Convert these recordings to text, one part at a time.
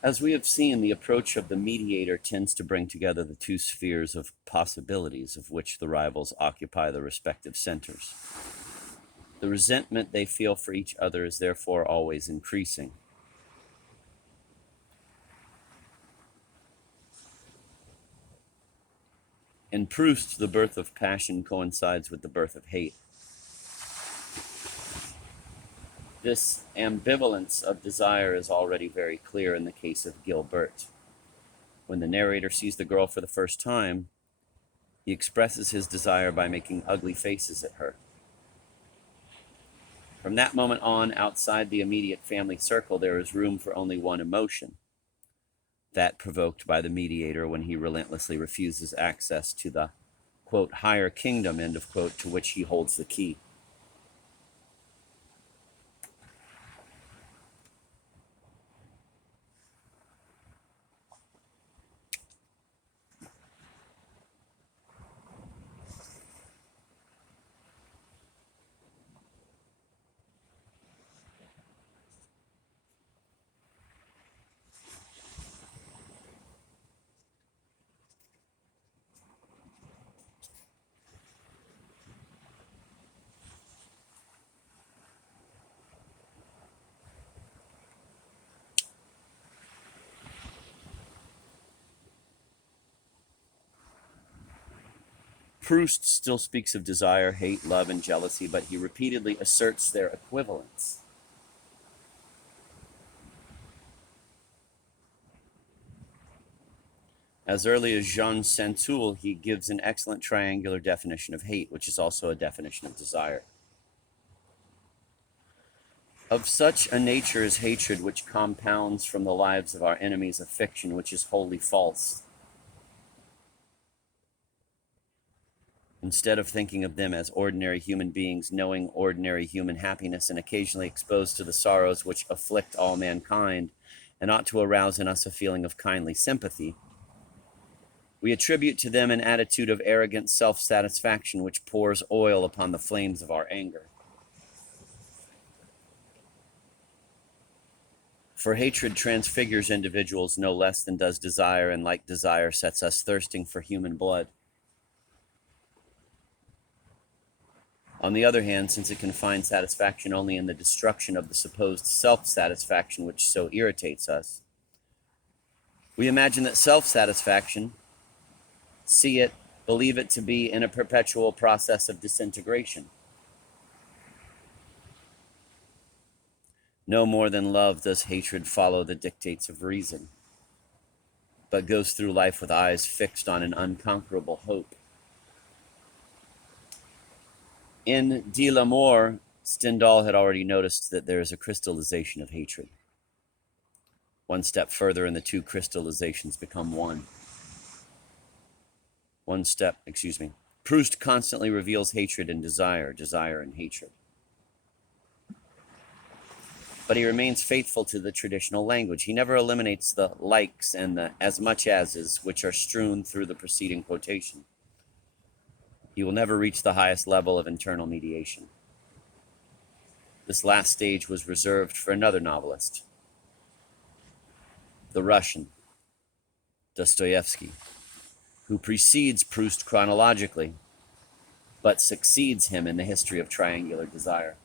As we have seen, the approach of the mediator tends to bring together the two spheres of possibilities of which the rivals occupy the respective centers. The resentment they feel for each other is therefore always increasing. In Proust, the birth of passion coincides with the birth of hate. This ambivalence of desire is already very clear in the case of Gilbert. When the narrator sees the girl for the first time, he expresses his desire by making ugly faces at her. From that moment on, outside the immediate family circle, there is room for only one emotion, that provoked by the mediator when he relentlessly refuses access to the, quote, higher kingdom, end of quote, to which he holds the key. Proust still speaks of desire, hate, love, and jealousy, but he repeatedly asserts their equivalence. As early as Jean Santoul, he gives an excellent triangular definition of hate, which is also a definition of desire. Of such a nature is hatred, which compounds from the lives of our enemies a fiction which is wholly false. Instead of thinking of them as ordinary human beings, knowing ordinary human happiness and occasionally exposed to the sorrows which afflict all mankind, and ought to arouse in us a feeling of kindly sympathy, we attribute to them an attitude of arrogant self-satisfaction which pours oil upon the flames of our anger. For hatred transfigures individuals no less than does desire, and like desire sets us thirsting for human blood. On the other hand, since it can find satisfaction only in the destruction of the supposed self-satisfaction which so irritates us, we imagine that self-satisfaction, see it, believe it to be in a perpetual process of disintegration. No more than love does hatred follow the dictates of reason, but goes through life with eyes fixed on an unconquerable hope. In De l'Amour, Stendhal had already noticed that there is a crystallization of hatred. One step further and the two crystallizations become one. Proust constantly reveals hatred and desire, desire and hatred. But he remains faithful to the traditional language. He never eliminates the likes and the as much as's which are strewn through the preceding quotation. He will never reach the highest level of internal mediation. This last stage was reserved for another novelist, the Russian, Dostoevsky, who precedes Proust chronologically, but succeeds him in the history of triangular desire.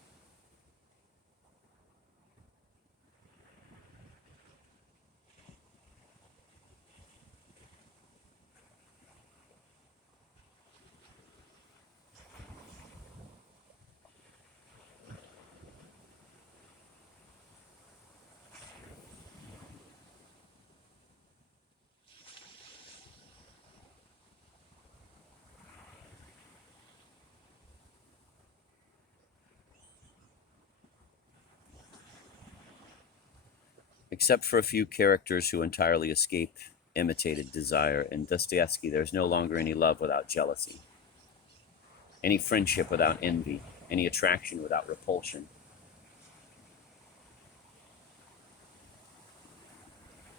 Except for a few characters who entirely escape imitated desire, in Dostoevsky there's no longer any love without jealousy, any friendship without envy, any attraction without repulsion.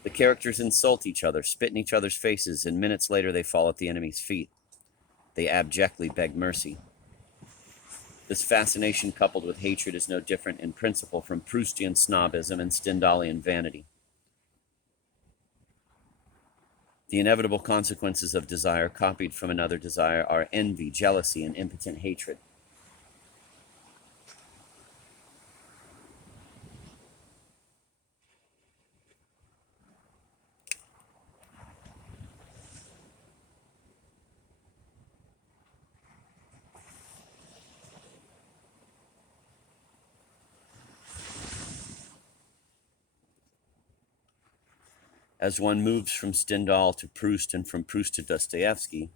The characters insult each other, spit in each other's faces, and minutes later they fall at the enemy's feet. They abjectly beg mercy. This fascination coupled with hatred is no different in principle from Proustian snobism and Stendhalian vanity. The inevitable consequences of desire copied from another desire are envy, jealousy, and impotent hatred. As one moves from Stendhal to Proust and from Proust to Dostoevsky,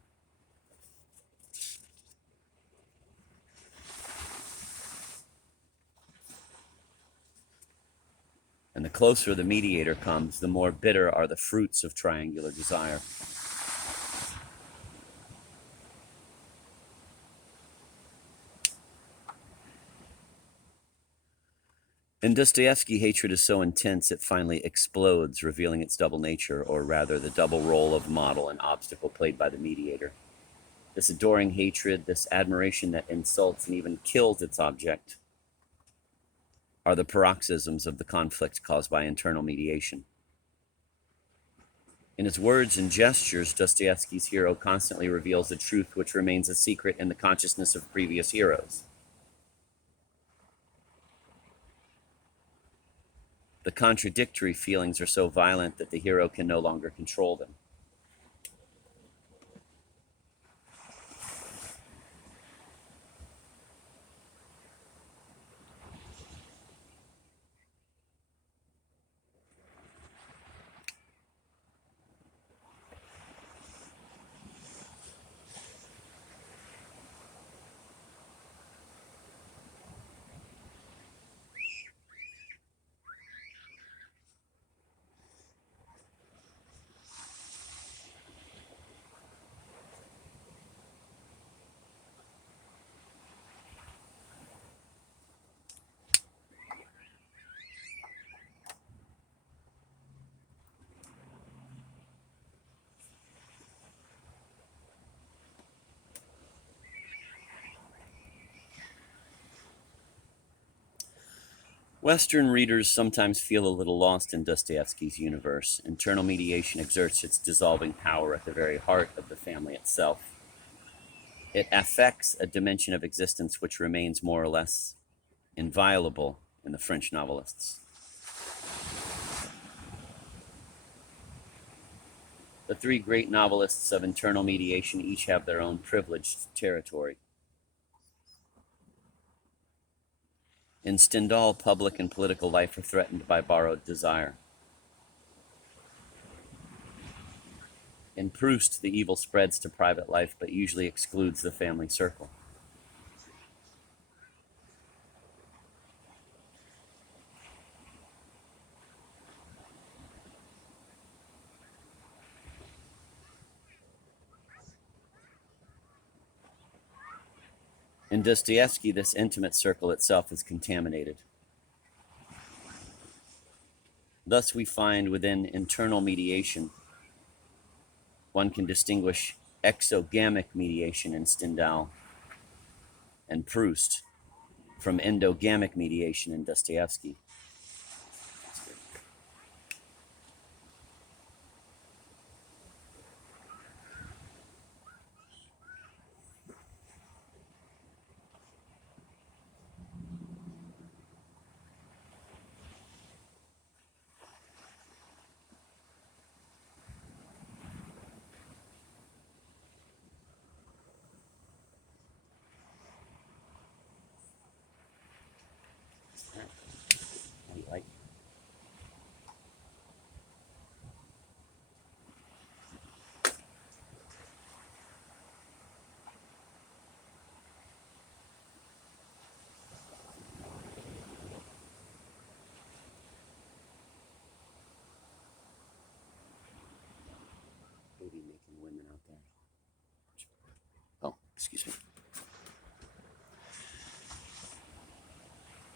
and the closer the mediator comes, the more bitter are the fruits of triangular desire. In Dostoevsky, hatred is so intense it finally explodes, revealing its double nature, or rather the double role of model and obstacle played by the mediator. This adoring hatred, this admiration that insults and even kills its object, are the paroxysms of the conflict caused by internal mediation. In his words and gestures, Dostoevsky's hero constantly reveals a truth which remains a secret in the consciousness of previous heroes. The contradictory feelings are so violent that the hero can no longer control them. Western readers sometimes feel a little lost in Dostoevsky's universe. Internal mediation exerts its dissolving power at the very heart of the family itself. It affects a dimension of existence which remains more or less inviolable in the French novelists. The three great novelists of internal mediation each have their own privileged territory. In Stendhal, public and political life are threatened by borrowed desire. In Proust, the evil spreads to private life but usually excludes the family circle. In Dostoevsky, this intimate circle itself is contaminated. Thus, we find within internal mediation, one can distinguish exogamic mediation in Stendhal and Proust from endogamic mediation in Dostoevsky. How do you like? Baby making women out there. Oh, excuse me.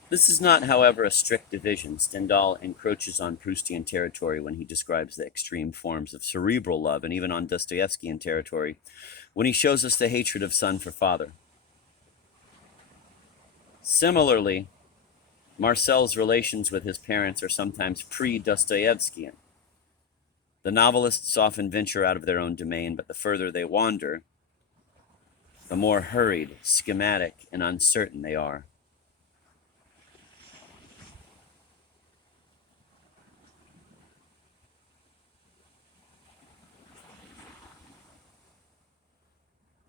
This is not, however, a strict division. Stendhal encroaches on Proustian territory when he describes the extreme forms of cerebral love, and even on Dostoevskian territory when he shows us the hatred of son for father. Similarly, Marcel's relations with his parents are sometimes pre-Dostoevskian. The novelists often venture out of their own domain, but the further they wander, the more hurried, schematic, and uncertain they are.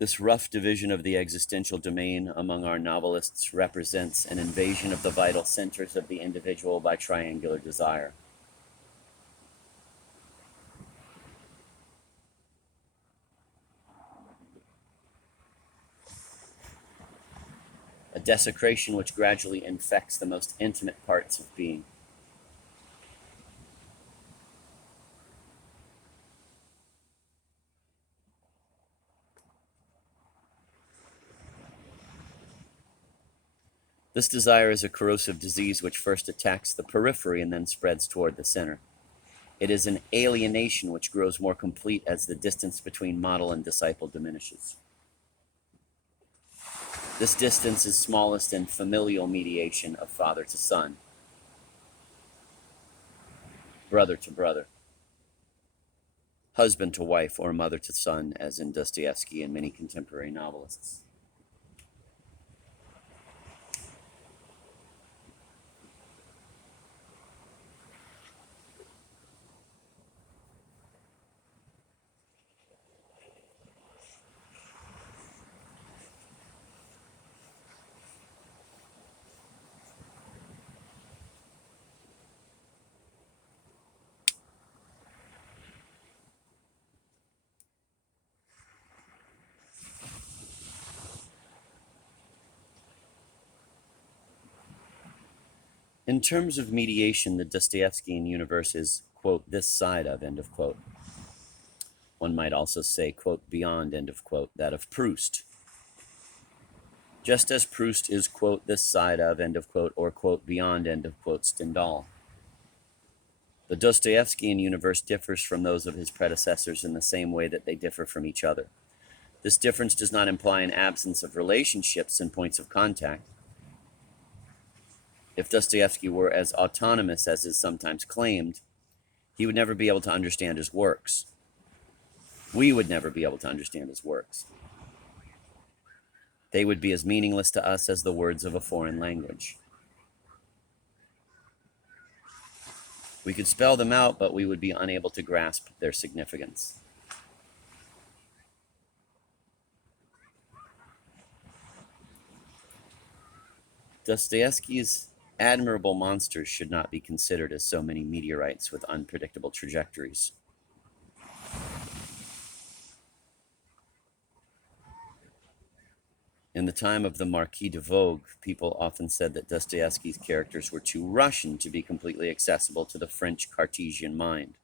This rough division of the existential domain among our novelists represents an invasion of the vital centers of the individual by triangular desire. A desecration which gradually infects the most intimate parts of being. This desire is a corrosive disease which first attacks the periphery and then spreads toward the center. It is an alienation which grows more complete as the distance between model and disciple diminishes. This distance is smallest in familial mediation of father to son, brother to brother, husband to wife, or mother to son, as in Dostoevsky and many contemporary novelists. In terms of mediation, the Dostoevskian universe is, quote, this side of, end of quote. One might also say, quote, beyond, end of quote, that of Proust. Just as Proust is, quote, this side of, end of quote, or, quote, beyond, end of quote, Stendhal. The Dostoevskian universe differs from those of his predecessors in the same way that they differ from each other. This difference does not imply an absence of relationships and points of contact. If Dostoevsky were as autonomous as is sometimes claimed, he would never be able to understand his works. We would never be able to understand his works. They would be as meaningless to us as the words of a foreign language. We could spell them out, but we would be unable to grasp their significance. Dostoevsky's admirable monsters should not be considered as so many meteorites with unpredictable trajectories. In the time of the Marquis de Vogue, people often said that Dostoevsky's characters were too Russian to be completely accessible to the French Cartesian mind.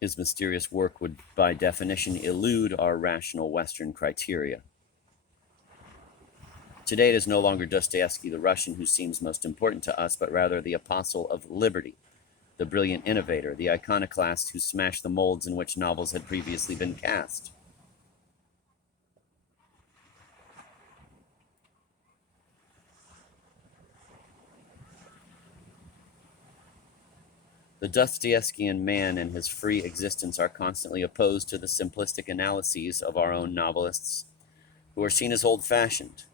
His mysterious work would, by definition, elude our rational Western criteria. Today, it is no longer Dostoevsky the Russian who seems most important to us, but rather the apostle of liberty, the brilliant innovator, the iconoclast who smashed the molds in which novels had previously been cast. The Dostoevskian man and his free existence are constantly opposed to the simplistic analyses of our own novelists, who are seen as old-fashioned,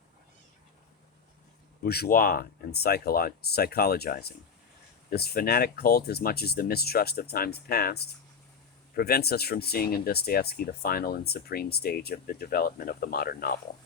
bourgeois, and psychologizing. This fanatic cult, as much as the mistrust of times past, prevents us from seeing in Dostoevsky the final and supreme stage of the development of the modern novel.